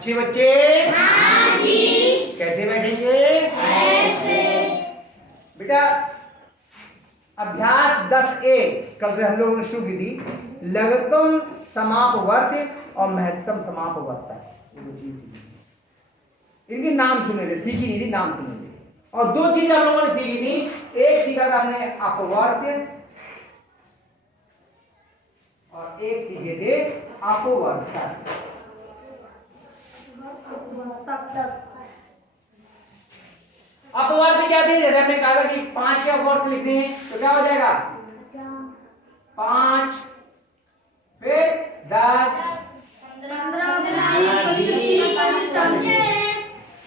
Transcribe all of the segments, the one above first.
अच्छे बच्चे हाँ जी। कैसे बैठेंगे? ऐसे। बेटा अभ्यास 10A कल से हम लोगों ने शुरू की थी। लघुत्तम समापवर्त्य और महत्तम समापवर्त्य, ये दो चीज इनके नाम सुने थे, सीखी नहीं थी, नाम सुने थे। और दो चीज हम लोगों ने सीखी थी, एक सीखा था हमने अपवर्त्य और एक सीखे थे अपवर्त्य। अपवर्त्य क्या थी? जैसे हमने कहा था कि 5 के अपवर्त्य लिखते हैं तो क्या हो जाएगा? 5 फिर 10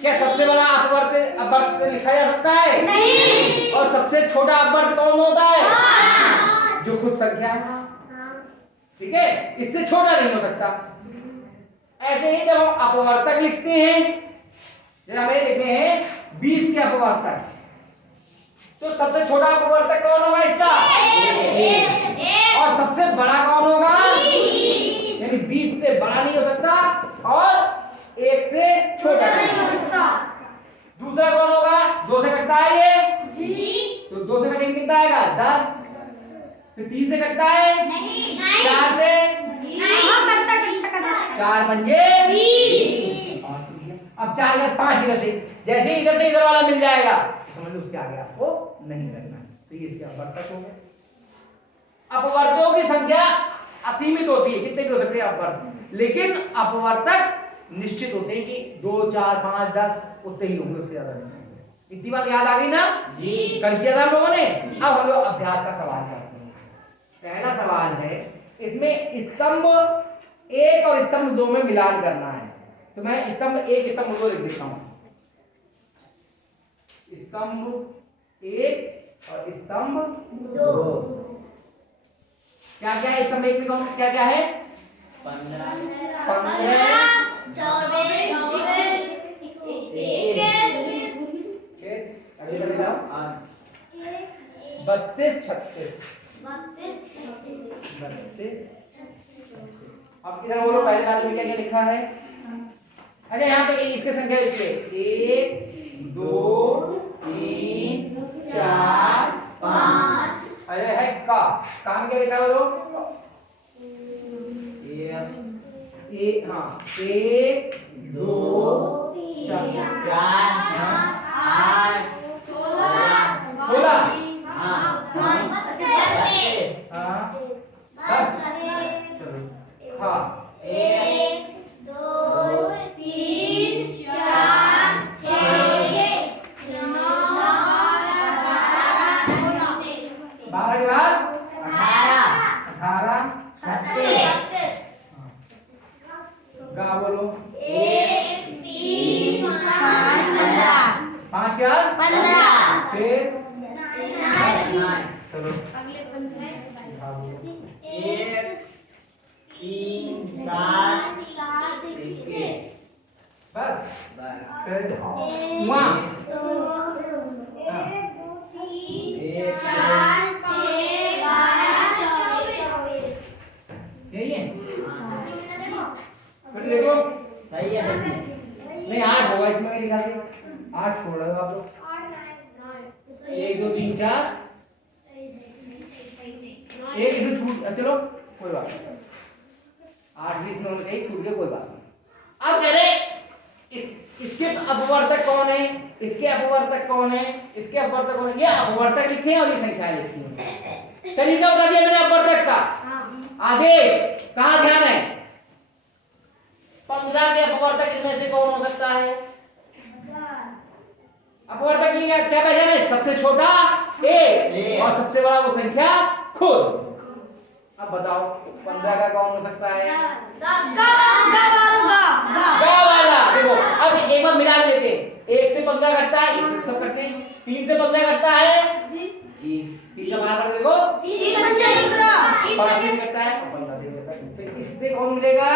क्या सबसे बड़ा अपवर्त्य लिखा जा सकता है? नहीं। और सबसे छोटा अपवर्त्य कौन होता है? जो खुद संख्या है, ठीक है, इससे छोटा नहीं हो सकता। ऐसे ही जब हम अपवर्तक लिखते हैं, जब हमें लिखते हैं 20 के अपवर्तक, तो सबसे छोटा अपवर्तक कौन होगा इसका? और सबसे बड़ा कौन होगा? यानी 20 से बड़ा नहीं हो सकता और 1 से छोटा नहीं हो सकता। दूसरा कौन होगा? 2 से कटता है ये, तो 2 से कटेंगे कितना आएगा? 10। फिर 3 से कटता है? 4 से? 4 पंजे 20। अब 4 का 5 इधर से, जैसे इधर से इधर वाला मिल जाएगा समझ लो उसके आगे आपको नहीं करना है। तो ये इसके अपवर्तक हो गए। अपवर्तकों की संख्या असीमित होती है, कितने भी हो सकते हैं अपवर्तक, लेकिन अपवर्तक निश्चित होते हैं कि 2 4 5 10 उतने ही होंगे, उससे ज्यादा नहीं होंगे। इतनी बात याद आ गई ना जी? कल किया था हम लोगों ने। अब हम लोग अभ्यास का सवाल करते हैं। पहला सवाल है, इसमें स्तंभ 1 और स्तंभ 2 में मिलान करना है। तो मैं स्तंभ 1 स्तंभ 2 लिख देता हूं। स्तंभ 1 और स्तंभ 2 क्या क्या है? स्तंभ 1 में कौन क्या क्या है? 15 अभी बताओ 32 36 32। अब इधर बोलो पहले वाले में क्या क्या लिखा है? अच्छा यहाँ पे इसके संख्या लिखिए 1 2 3 4 5। अरे है का काम क्या लिखा बोलो? हाँ 1 2 4 8 16 10। चलो हाँ 1 2 3 4 6 9 12 के बाद 18 36 गा बोलो 1 3 5 5 के बाद 15 फिर चलो 1 3 7 बस फिर वहाँ यही है। फिर देखो सही है नहीं 8 होगा इसमें, मेरे ख्याल से 8 छोड़ रहे हो आप लोग। 1 2 3 4 एक इसमें छूट, चलो कोई बात नहीं, 8 भी इसमें होना चाहिए, छूट गया कोई बात नहीं। अब कह रहे इसके अपवर्तक कौन है, इसके अपवर्तक कौन है, इसके अपवर्तक कौन है? ये अपवर्तक लिखे हैं और ये संख्याएं लिखी हैं। तरीका बता दिया मैंने अपवर्तक का। आदेश कहाँ ध्यान है? 15 के अपवर्तक इनमें से कौन हो सकता है? अपवर्तक लिखा क्या पहचान है? सबसे छोटा ए और सबसे बड़ा वो संख्या खुद। अब बताओ 15 का कौन हो सकता है? गा वाला। देखो अब एक बार मिला के लेते हैं। 1 से 15 घटता है, 1 से सब करते हैं। 3 से 15 घटता है जी, 3 का बराबर देखो 5 से घटता है और 15 से घटता है। फिर इससे कौन मिलेगा?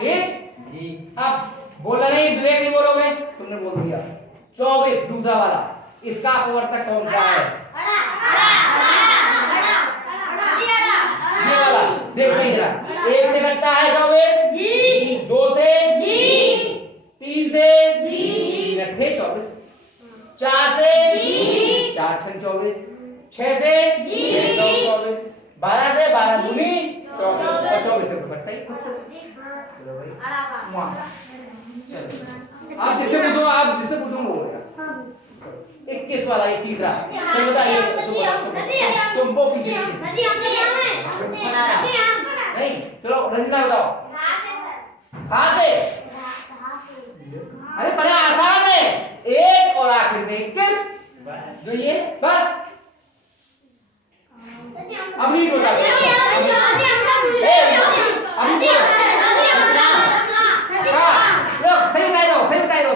ठीक जी। अब बोला नहीं, विवेक नहीं बोलोगे, तुमने बोल दिया। 24 दूसरा वाला, इसका अपवर्तक कौन सा है? ये वाला देखते ही जरा। 1 से घटता है 24 चलो भाई वहाँ चलो आप जिससे पूछूंगा वो होगा 21 वाला ये तीसरा तो बताइए तुम वो पीछे नहीं चलो रंजना बताओ हाँ से अरे बड़ा आसान है एक और आखिर में 21 जो ये बस अब नहीं होता सही बताए दो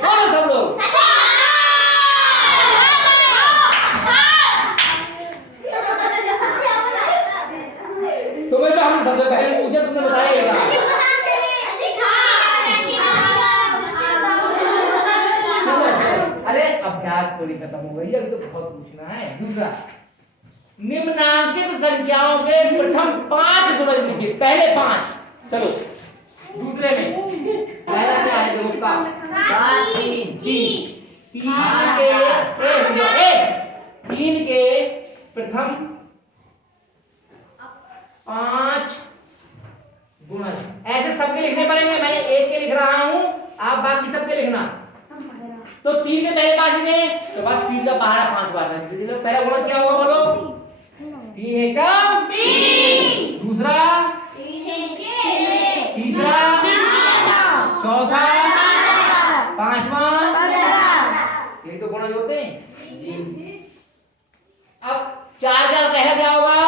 बोलो सब लोग तुम्हें तो हमने सबसे पहले पूछा तुमने बताइएगा अरे अभ्यास थोड़ी खत्म हो गई अभी तो बहुत पूछना है दूसरा निम्नांकित संख्याओं के प्रथम 5 गुणज लिखिए पहले 5 चलो दूसरे में पहला क्या है दोस्त का 3 के प्रथम 5 गुणज ऐसे सबके लिखने पड़ेंगे मैं एक के लिख रहा हूं आप बाकी सबके लिखना तो 3 के पहले 5 लिखे तो बस 3 का पहाड़ा 5 बार चलो पहला गुणज क्या होगा बोलो 3 एकम 3 दूसरा तीसरा चौथा पांचवा ये तो गुणज होते हैं अब 4 का पहला क्या होगा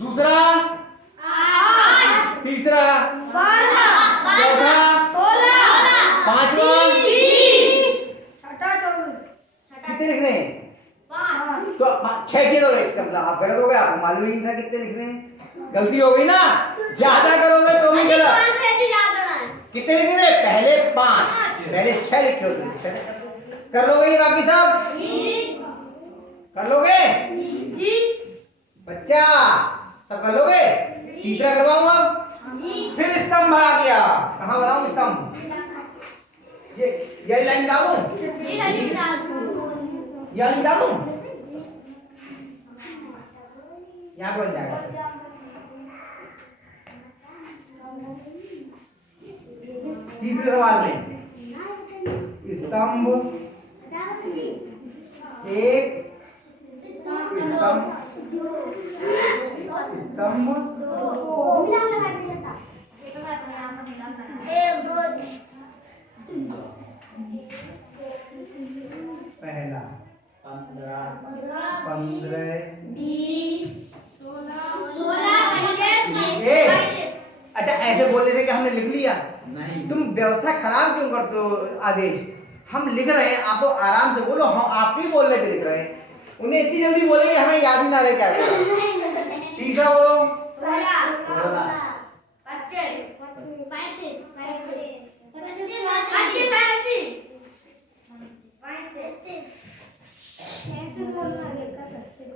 दूसरा तीसरा चौथा पांचवा कितने लिखने तो 6 के तो इसका मतलब आप गलत हो गए आपको मालूम नहीं था कितने लिखने गलती हो गई ना ज्यादा करोगे तो भी गलत कितने लिखने पहले 5 पहले 6 लिखे होते कर लोगे ये बाकी सब कर लोगे बच्चा सब कर लोगे तीसरा करवाऊंगा फिर स्तंभ आ गया कहाँ बनाऊं स्तंभ ये लाइन डालूं यहाँ डालूं यहाँ बन जाएगा तीसरे सवाल में स्तंभ एक स्तंभ पहला 15 20 अच्छा ऐसे बोलने से कि हमने लिख लिया नहीं तुम व्यवस्था खराब क्यों करते हो आदेश हम लिख रहे हैं आप तो आराम से बोलो हम आप ही बोलने पे लिख रहे हैं उन्हें इतनी जल्दी बोलेंगे हमें याद ही ना रहे क्या तीसरा बोलो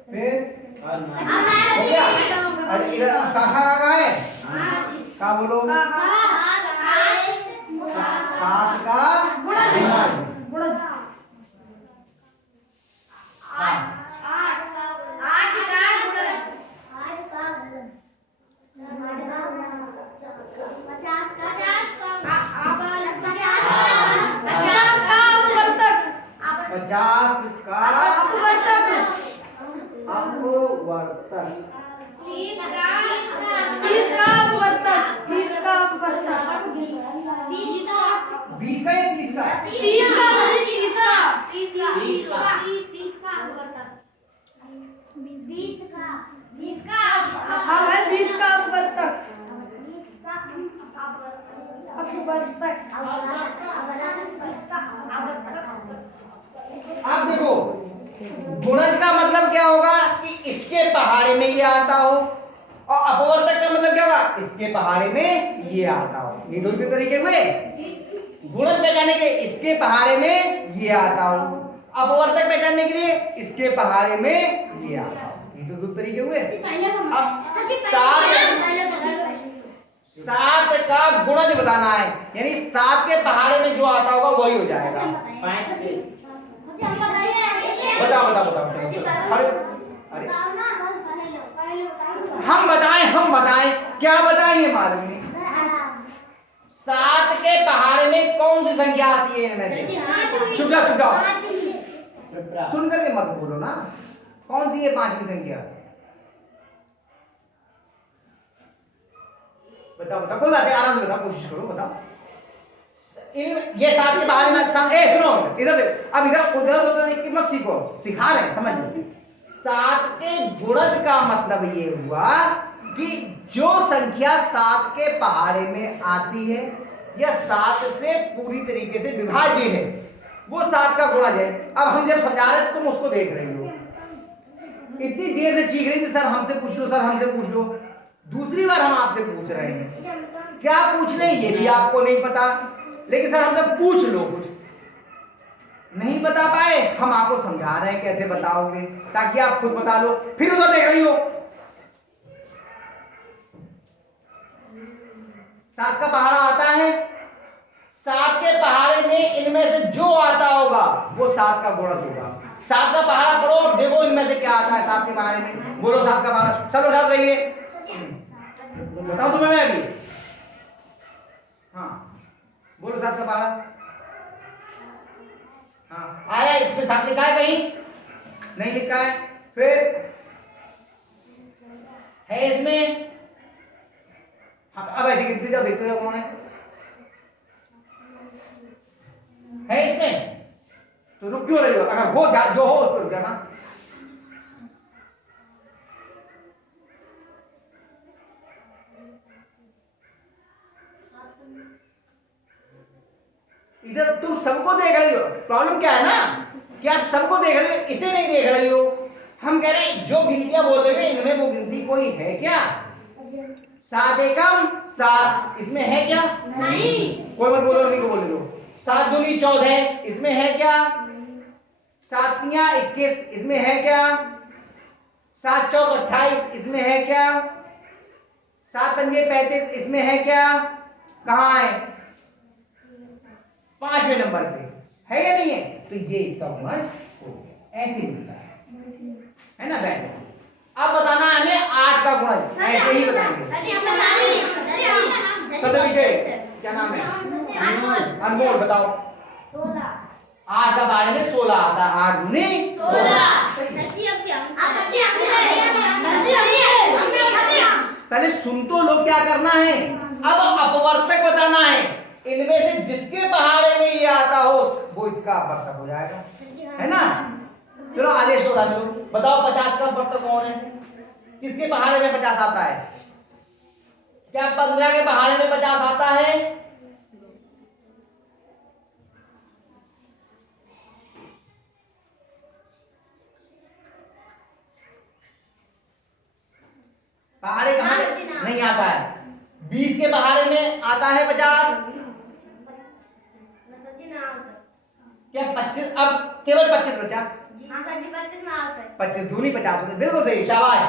फिर हो गया अरे इधर कहाँ लगा है कहाँ बोलो 7 का गुणज 50 का अपवर्तक 30 का अपवर्तक 20 का 30 का 30 का आप देखो गुणज का मतलब क्या होगा कि इसके पहाड़े में ये आता हो और अपवर्तक का मतलब क्या होगा इसके पहाड़े में ये आता हो ये दो के तरीके हुए गुणज पहचानने के लिए इसके पहाड़े में ये आता हो अपवर्तक पहचानने के लिए इसके पहाड़े में ये आता हो ये तो दो तरीके हुए अब 7 का गुणज बताना है यानी 7 के पहाड़े में जो आता होगा वही हो जाएगा 5 बताओ चलो। अरे हम बताएं क्या बताएं, ये मालूम नहीं। 7 के पहाड़े में कौन सी संख्या आती है इनमें से? चुप जाओ सुन करके मत बोलो ना, कौन सी है 5वीं संख्या? बताओ कोई बात नहीं, आराम से बताओ, कोशिश करो बताओ। ये 7 के पहाड़े में सुनो इधर अब इधर उधर देख के मत सीखो, सिखा रहे समझ लो। 7 के गुणज का मतलब ये हुआ कि जो संख्या 7 के पहाड़े में आती है या 7 से पूरी तरीके से विभाज्य है, वो 7 का गुणज है। अब हम जब समझा रहे तुम उसको देख रही हो, इतनी देर से चीख रही थी सर हमसे पूछ लो, सर हमसे पूछ लो। दूसरी बार हम आपसे पूछ रहे हैं, क्या पूछ लें ये भी आपको नहीं पता, लेकिन सर हमसे पूछ लो। कुछ नहीं बता पाए, हम आपको समझा रहे हैं कैसे बताओगे ताकि आप खुद बता लो। फिर उधर देख रही हो, 7 का पहाड़ा आता है, 7 के पहाड़े में इनमें से जो आता होगा वो 7 का गुणज होगा। 7 का पहाड़ा पढ़ो, देखो इनमें से क्या आता है 7 के पहाड़े में। बोलो 7 का पहाड़ा, चलो साथ रहिए, बताओ तुम्हें मैं अभी। हाँ बोलो 7 का पहाड़ा। हाँ आया, इसमें 7 लिखा है कहीं? नहीं लिखा है। फिर है इसमें? हाँ अब ऐसे कितनी जाओ देखते हो कौन है इसमें? तो रुक क्यों रही हो? अगर वो जो हो उस पर रुक जाना। इधर तुम सबको देख रही हो, प्रॉब्लम क्या है ना कि आप सबको देख रही हो, इसे नहीं देख रही हो। हम कह रहे हैं जो गिनतियां बोल रहे हैं इनमें वो गिनती कोई है क्या? 7 एकम 7, इसमें है क्या? नहीं। कोई मत बोलो, उन्हीं को बोले दो। 7 दूनी 14, इसमें है क्या? 7 तियां 21, इसमें है क्या? 7 चौक 28, इसमें है क्या? 7 पंजे 35, इसमें है क्या? कहाँ है? 5वें नंबर पे है या नहीं है? तो ये इसका गुणज ऐसे मिलता है ना बैठ। अब बताना है हमें 8 का गुणज, ऐसे ही बताएंगे। क्या नाम है? अनमोल बताओ। 8 का बारे में 16 आता है, 8 दूनी 16। पहले सुन तो लो क्या करना है, अब अपवर्तक बताना है। इनमें से जिसके पहाड़े में ये आता हो वो इसका अपवर्तक हो जाएगा, है ना? चलो आदेश को बताने दो, बताओ 50 का अपवर्तक कौन है? किसके पहाड़े में 50 आता है? क्या 15 के पहाड़े में 50 आता है? पहाड़े कहाँ नहीं आता है? 20 के पहाड़े में आता है 50। क्या 25? अब केवल 25 बचा। 25 दूनी 50 होते, बिल्कुल सही, शाबाश।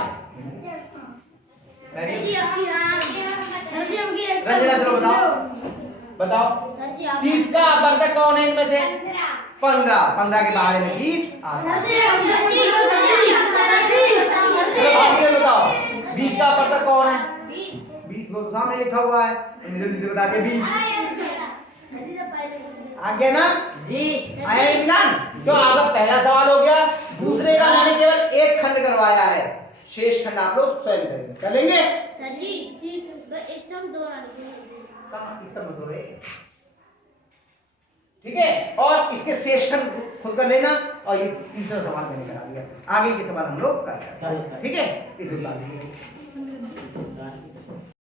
रंजना चलो बताओ 30 का अपवर्तक कौन है इनमें से? 15 के पहाड़े में 30 आता है। बताओ 20 का अपवर्तक कौन है? 20 वो तो सामने लिखा हुआ है, जल्दी से बता दे। 20 आ गया ना जी? आया इत्मीनान? तो आपका पहला सवाल हो गया। दूसरे का मैंने केवल एक खंड करवाया है, शेष खंड आप लोग स्वयं करेंगे। कर लेंगे? ठीक है, और इसके शेष खंड खुद कर लेना, और ये तीसरा सवाल मैंने करा दिया। आगे के सवाल हम लोग कर रहे हैं, ठीक है?